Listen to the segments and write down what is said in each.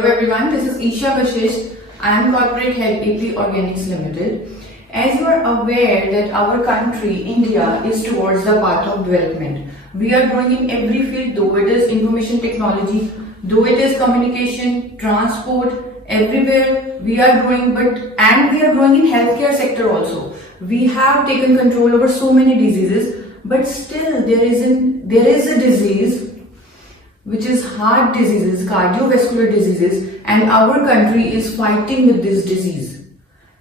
Hello everyone, this is Isha Vashisht. I am Corporate Head AP Organics Limited. As you are aware that our country, India, is towards the path of development. We are growing in every field, though it is information technology, though it is communication, transport, everywhere we are growing, and we are growing in healthcare sector also. We have taken control over so many diseases, but still there is a disease which is heart diseases, cardiovascular diseases, and our country is fighting with this disease.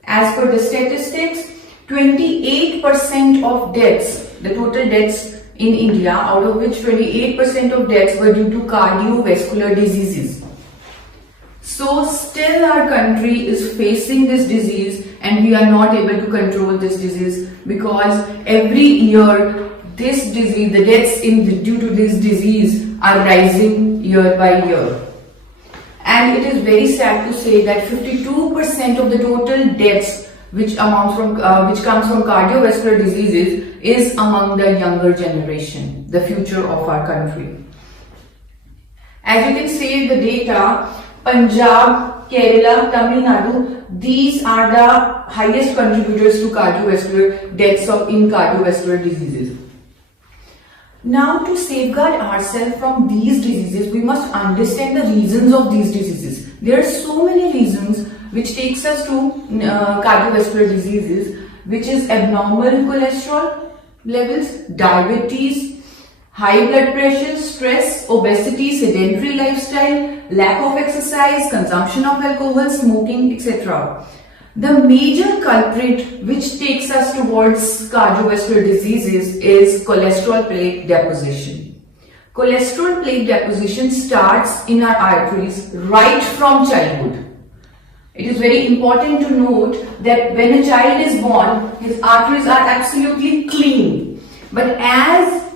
As per the statistics, 28% of deaths, the total deaths in India, out of which 28% of deaths were due to cardiovascular diseases. So still our country is facing this disease and we are not able to control this disease, because every year this disease, the deaths due to this disease are rising year by year. And it is very sad to say that 52% of the total deaths which comes from cardiovascular diseases is among the younger generation, the future of our country. As you can see the data, Punjab, Kerala, Tamil Nadu, these are the highest contributors to cardiovascular deaths in cardiovascular diseases. Now, to safeguard ourselves from these diseases, we must understand the reasons of these diseases. There are so many reasons which takes us to cardiovascular diseases, which is abnormal cholesterol levels, diabetes, high blood pressure, stress, obesity, sedentary lifestyle, lack of exercise, consumption of alcohol, smoking, etc. The major culprit which takes us towards cardiovascular diseases is cholesterol plaque deposition. Cholesterol plaque deposition starts in our arteries right from childhood. It is very important to note that when a child is born, his arteries are absolutely clean. But as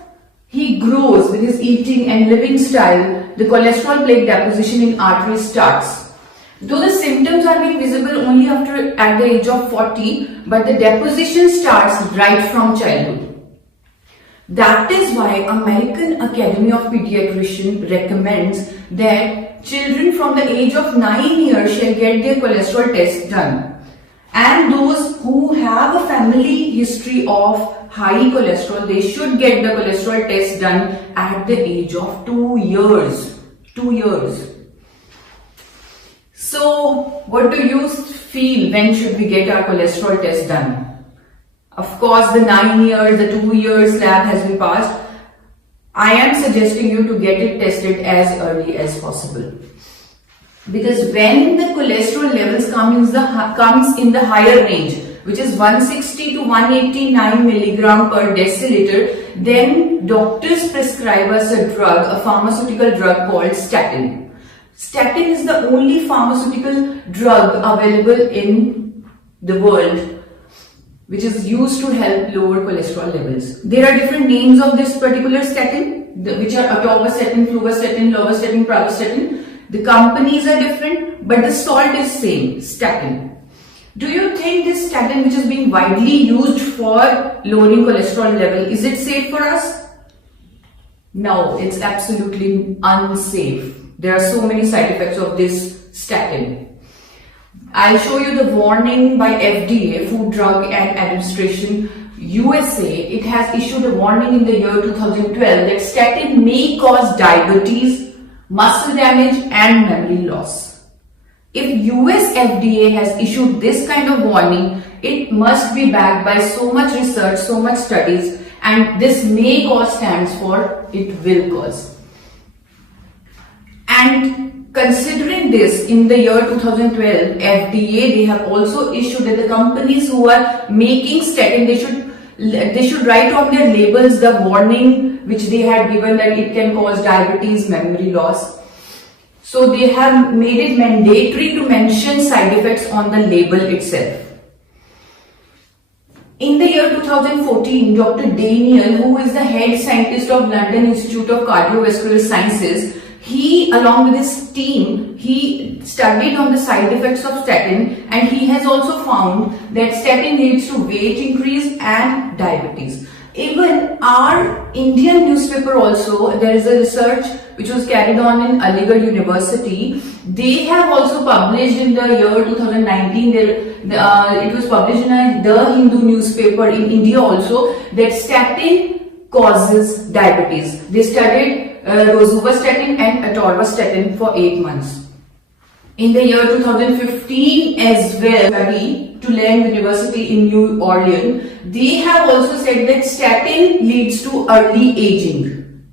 he grows with his eating and living style, the cholesterol plaque deposition in arteries starts. Though the symptoms are being visible only at the age of 40, but the deposition starts right from childhood. That is why American Academy of Pediatricians recommends that children from the age of 9 years shall get their cholesterol test done. And those who have a family history of high cholesterol, they should get the cholesterol test done at the age of 2 years. 2 years. So, what do you feel, when should we get our cholesterol test done? Of course, the 9 years, the 2 years slab has been passed. I am suggesting you to get it tested as early as possible. Because when the cholesterol levels comes in the higher range, which is 160 to 189 milligram per deciliter, then doctors prescribe us a drug, a pharmaceutical drug called statin. Statin is the only pharmaceutical drug available in the world which is used to help lower cholesterol levels. There are different names of this particular statin, which are atorvastatin, fluvastatin, lovastatin, pravastatin. The companies are different, but the salt is same, statin. Do you think this statin, which is being widely used for lowering cholesterol level, is it safe for us? No, it's absolutely unsafe. There are so many side effects of this statin. I'll show you the warning by FDA, Food, Drug and Administration, USA. It has issued a warning in the year 2012 that statin may cause diabetes, muscle damage and memory loss. If US FDA has issued this kind of warning, it must be backed by so much research, so much studies, and this may cause stands for it will cause. And considering this, in the year 2012, FDA, they have also issued that the companies who are making statin, they should write on their labels the warning which they had given that it can cause diabetes, memory loss. So they have made it mandatory to mention side effects on the label itself. In the year 2014, Dr. Daniel, who is the head scientist of London Institute of Cardiovascular Sciences, he, along with his team, he studied on the side effects of statin, and he has also found that statin leads to weight increase and diabetes. Even our Indian newspaper also, there is a research which was carried on in Aligarh University. They have also published in the year 2019, it was published in The Hindu newspaper in India also, that statin causes diabetes. They studied rosuvastatin and atorvastatin for 8 months. In the year 2015 as well, study Tulane University in New Orleans, they have also said that statin leads to early aging.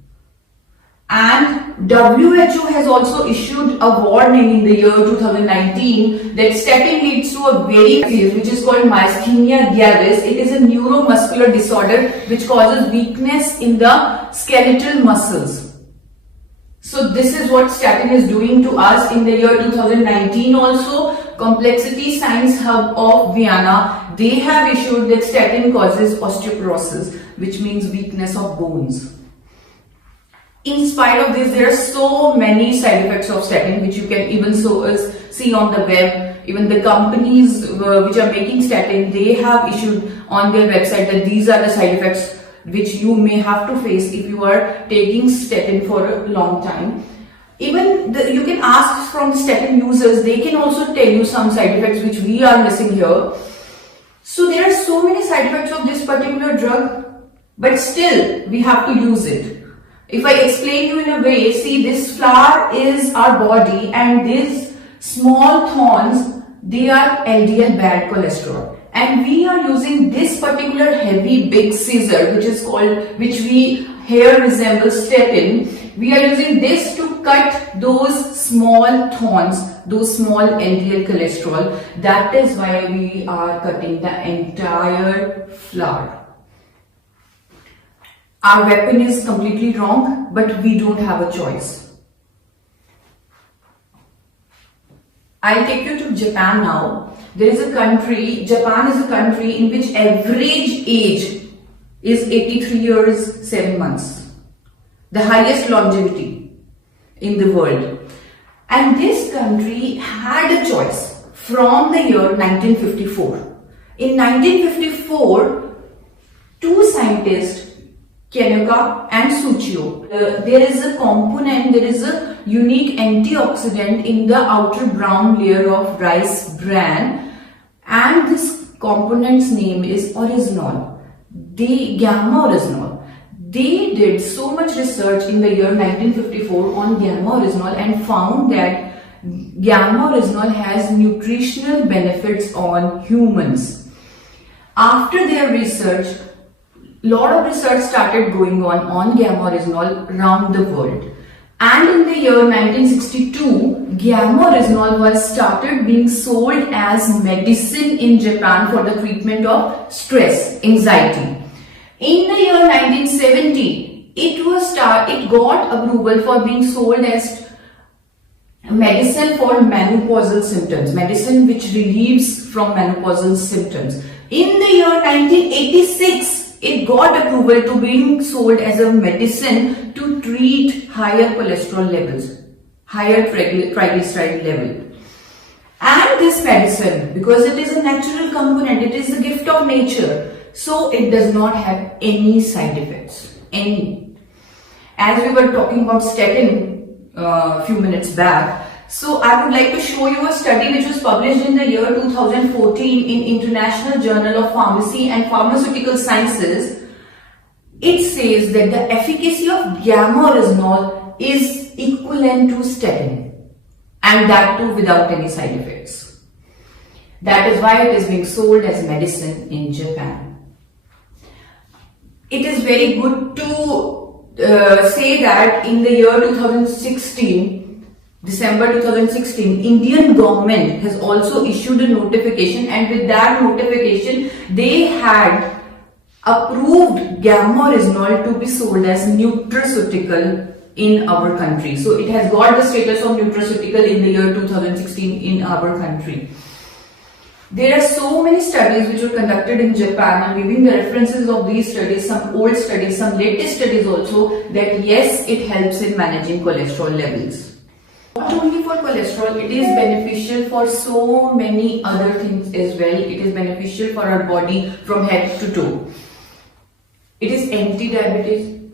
And WHO has also issued a warning in the year 2019 that statin leads to a very disease which is called myasthenia gravis. It is a neuromuscular disorder which causes weakness in the skeletal muscles. So this is what statin is doing to us. In the year 2019 also, Complexity Science Hub of Vienna, they have issued that statin causes osteoporosis, which means weakness of bones. In spite of this, there are so many side effects of statin which you can even see on the web. Even the companies which are making statin, they have issued on their website that these are the side effects which you may have to face if you are taking statin for a long time. Even you can ask from the statin users, they can also tell you some side effects which we are missing here. So there are so many side effects of this particular drug, but still we have to use it. If I explain you in a way, see, this flower is our body and these small thorns, they are LDL bad cholesterol. And we are using this particular heavy big scissor which we here resembles statin. We are using this to cut those small thorns, those small LDL cholesterol. That is why we are cutting the entire flower. Our weapon is completely wrong, but we don't have a choice. I'll take you to Japan now. There is a country, Japan is a country in which average age is 83 years 7 months. The highest longevity in the world. And this country had a choice from the year 1954. In 1954, two scientists, Kenuka and Suchio, there is a component, there is a unique antioxidant in the outer brown layer of rice bran, and this component's name is oryzanol, the gamma oryzanol. They did so much research in the year 1954 on gamma oryzanol and found that gamma oryzanol has nutritional benefits on humans. After their research, lot of research started going on gamma oryzanol around the world. And in the year 1962, gamma oryzanol was started being sold as medicine in Japan for the treatment of stress, anxiety. In the year 1970, it got approval for being sold as medicine for menopausal symptoms, medicine which relieves from menopausal symptoms. In the year 1986, it got approval to being sold as a medicine to treat higher cholesterol levels, higher triglyceride level. And this medicine, because it is a natural component, it is a gift of nature, so it does not have any side effects, any. As we were talking about statin a few minutes back, so I would like to show you a study which was published in the year 2014 in International Journal of Pharmacy and Pharmaceutical Sciences. It says that the efficacy of gamma oryzanol is equivalent to statin, and that too without any side effects. That is why it is being sold as medicine in Japan. It is very good to say that in the year 2016, December 2016, Indian government has also issued a notification, and with that notification, they had approved gamma oryzanol to be sold as nutraceutical in our country. So it has got the status of nutraceutical in the year 2016 in our country. There are so many studies which were conducted in Japan. I'm giving the references of these studies, some old studies, some latest studies also, that yes, it helps in managing cholesterol levels. Not only for cholesterol, it is beneficial for so many other things as well. It is beneficial for our body from head to toe. It is anti-diabetes.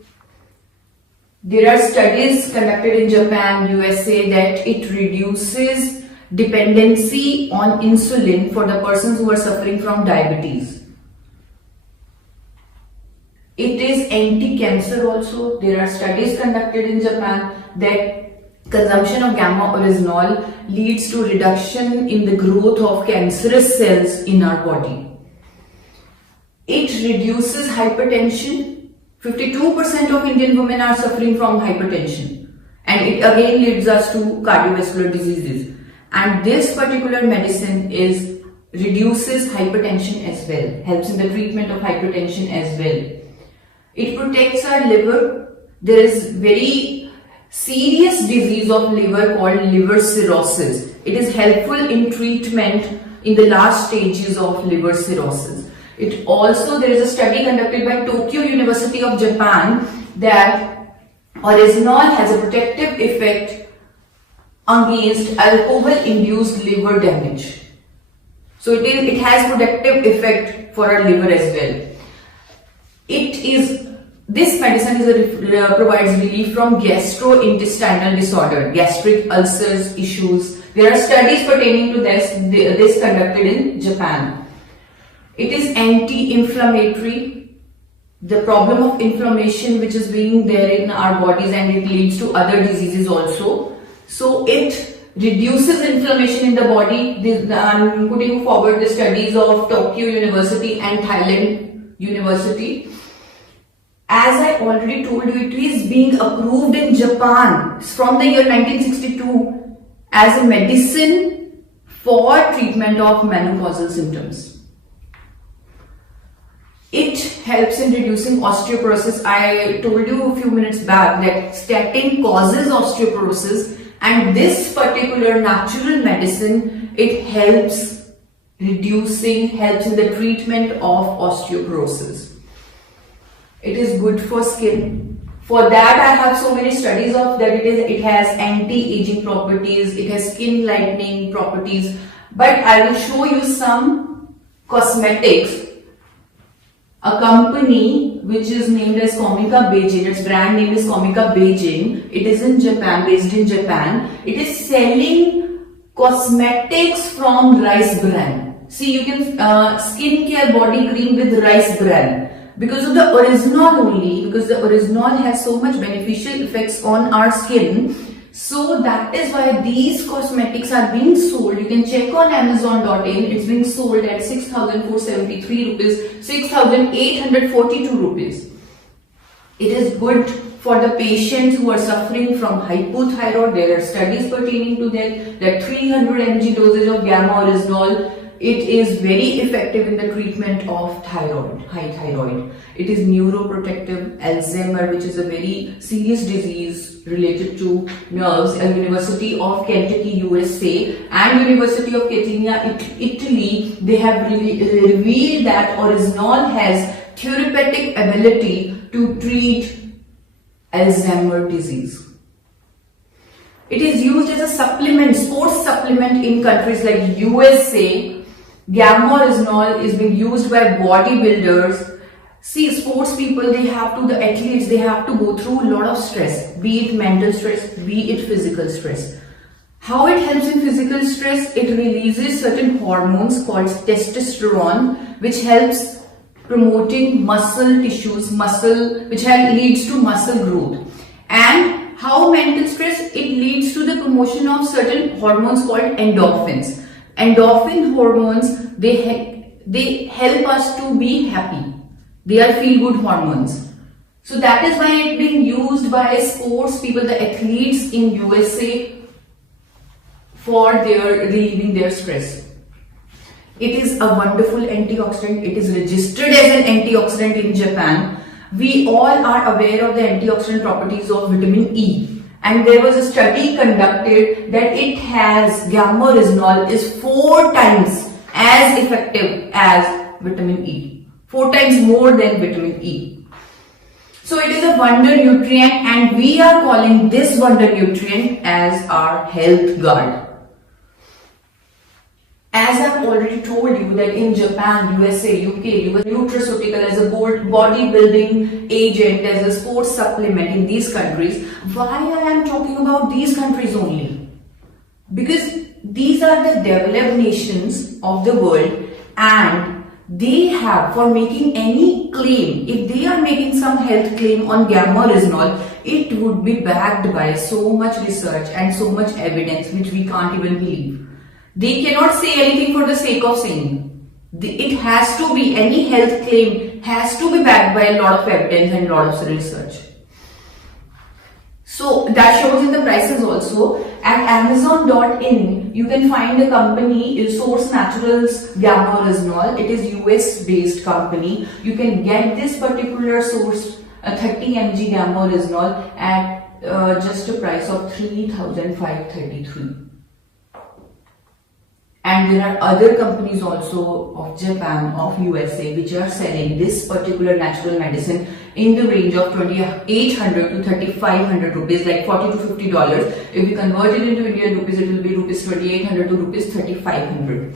There are studies conducted in Japan, USA that it reduces dependency on insulin for the persons who are suffering from diabetes. It is anti-cancer also. There are studies conducted in Japan that consumption of gamma oryzanol leads to reduction in the growth of cancerous cells in our body. It reduces hypertension. 52% of Indian women are suffering from hypertension, and it again leads us to cardiovascular diseases. And this particular medicine reduces hypertension as well, helps in the treatment of hypertension as well. It protects our liver. There is very serious disease of liver called liver cirrhosis. It is helpful in treatment in the last stages of liver cirrhosis. It also, there is a study conducted by Tokyo University of Japan that oryzanol has a protective effect against alcohol-induced liver damage. So it has protective effect for our liver as well. This medicine provides relief from gastrointestinal disorder, gastric ulcers issues. There are studies pertaining to this conducted in Japan. It is anti-inflammatory. The problem of inflammation which is being there in our bodies, and it leads to other diseases also. So it reduces inflammation in the body. I'm putting forward the studies of Tokyo University and Thailand University. As I already told you, it is being approved in Japan from the year 1962 as a medicine for treatment of menopausal symptoms. It helps in reducing osteoporosis. I told you a few minutes back that statin causes osteoporosis, and this particular natural medicine, it helps in the treatment of osteoporosis. It is good for skin. For that, I have so many studies of that. It has anti-aging properties, it has skin lightening properties. But I will show you some cosmetics. A company which is named as Comica Beijing, its brand name is Comica Beijing. It is in Japan, based in Japan. It is selling cosmetics from rice bran. See, you can skincare body cream with rice bran. Because of the oryzanol only, because the oryzanol has so much beneficial effects on our skin. So that is why these cosmetics are being sold. You can check on Amazon.in. It's being sold at 6,473 rupees, 6,842 rupees. It is good for the patients who are suffering from hypothyroid. There are studies pertaining to that 300 mg dosage of gamma oryzanol. It is very effective in the treatment of high thyroid. It is neuroprotective. Alzheimer, which is a very serious disease related to nerves. University of Kentucky, USA and University of Catania, Italy, they have revealed that oryzanol has therapeutic ability to treat Alzheimer disease. It is used as a supplement, sports supplement in countries like USA. Gamma oryzanol is being used by bodybuilders. See, sports people, the athletes, they have to go through a lot of stress, be it mental stress, be it physical stress. How it helps in physical stress? It releases certain hormones called testosterone, which helps promoting muscle tissues, which leads to muscle growth. And how mental stress? It leads to the promotion of certain hormones called endorphins. Endorphin hormones, they help us to be happy. They are feel-good hormones. So that is why it being used by sports people, the athletes in USA, for relieving their stress. It is a wonderful antioxidant. It is registered as an antioxidant in Japan. We all are aware of the antioxidant properties of vitamin E. And there was a study conducted that it has gamma oryzanol is 4 times as effective as vitamin E. 4 times more than vitamin E. So it is a wonder nutrient, and we are calling this wonder nutrient as our health guard. As I've already told you that in Japan, USA, UK, nutraceutical as a bodybuilding agent, as a sports supplement in these countries. Why I am talking about these countries only? Because these are the developed nations of the world, and they have, for making any claim, if they are making some health claim on gamma-resinol, it would be backed by so much research and so much evidence which we can't even believe. They cannot say anything for the sake of saying. It has to be, any health claim has to be backed by a lot of evidence and a lot of research. So that shows in the prices also. At Amazon.in, you can find a company, Source Naturals Gamma-resinol. It is US based company. You can get this particular source 30 mg Gamma-resinol at just a price of 3,533. And there are other companies also of Japan, of USA, which are selling this particular natural medicine in the range of 2,800 to 3,500 rupees, like $40 to $50. If we convert it into Indian rupees, it will be rupees 2,800 to rupees 3,500.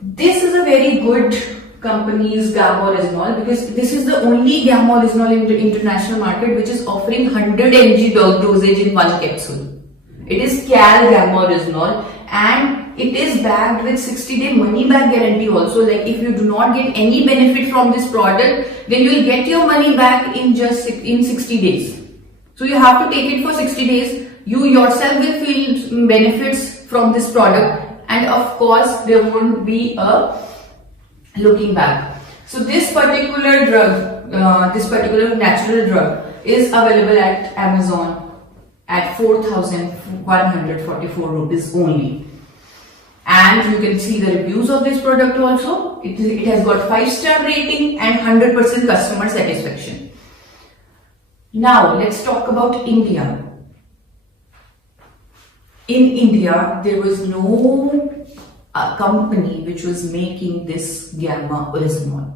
This is a very good company's gamma-resinol, because this is the only gamma-resinol in the international market which is offering 100 mg dosage in one capsule. It is Cal gamma-resinol, and it is backed with 60-day money-back guarantee also. Like, if you do not get any benefit from this product, then you will get your money back in 60 days. So you have to take it for 60 days. You yourself will feel benefits from this product, and of course there won't be a looking back. So this particular drug, this particular natural drug is available at Amazon at 4,144 rupees only. And you can see the reviews of this product also. It has got 5-star rating and 100% customer satisfaction. Now let's talk about India. In India, there was no company which was making this gamma-resinol.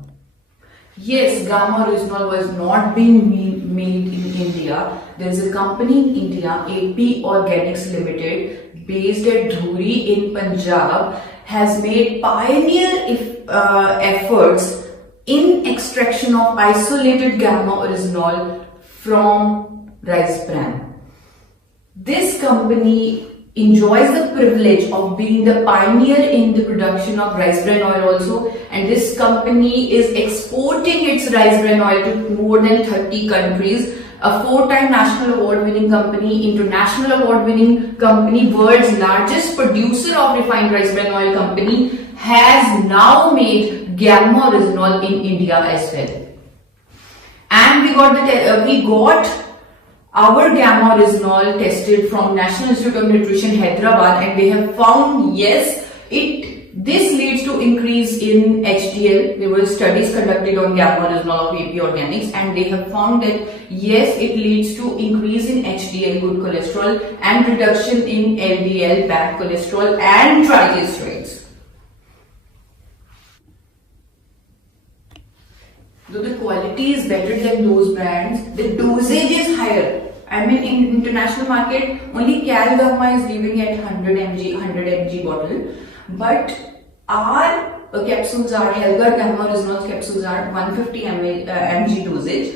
Yes, gamma-resinol was not being made in India. There is a company in India, AP Organics Limited, based at Dhuri in Punjab, has made pioneer efforts in extraction of isolated gamma-resinol from rice bran. This company enjoys the privilege of being the pioneer in the production of rice bran oil also, and this company is exporting its rice bran oil to more than 30 countries. A 4-time national award-winning company, international award-winning company, world's largest producer of refined rice bran oil company, has now made gamma-resinol in India as well. And we got our gamma-resinol tested from National Institute of Nutrition, Hyderabad, and they have found, yes, this leads to increase in HDL. There were studies conducted on gamma-resinol of AP Organics, and they have found that yes, it leads to increase in HDL, good cholesterol, and reduction in LDL, bad cholesterol, and triglycerides. Though the quality is better than those brands, the dosage is higher. I mean, in international market, only Cal Gamma is giving at 100 mg bottle, but our capsules are, Helgar Gamma-resinol capsules are 150 mg dosage.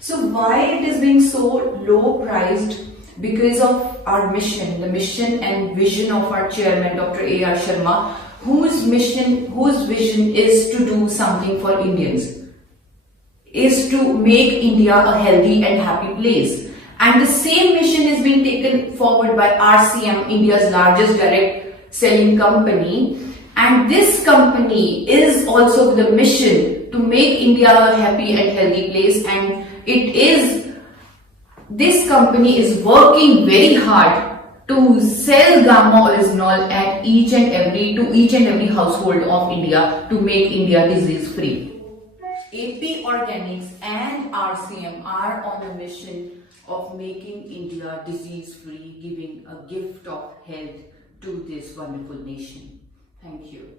So why it is being so low priced? Because of our mission, the mission and vision of our chairman, Dr. A.R. Sharma, whose vision is to do something for Indians, is to make India a healthy and happy place. And the same mission is being taken forward by RCM, India's largest direct selling company. And this company is also with a mission to make India a happy and healthy place. And this company is working very hard to sell gamma-resinol to each and every household of India to make India disease free. AP Organics and RCM are on a mission of making India disease free, giving a gift of health to this wonderful nation. Thank you.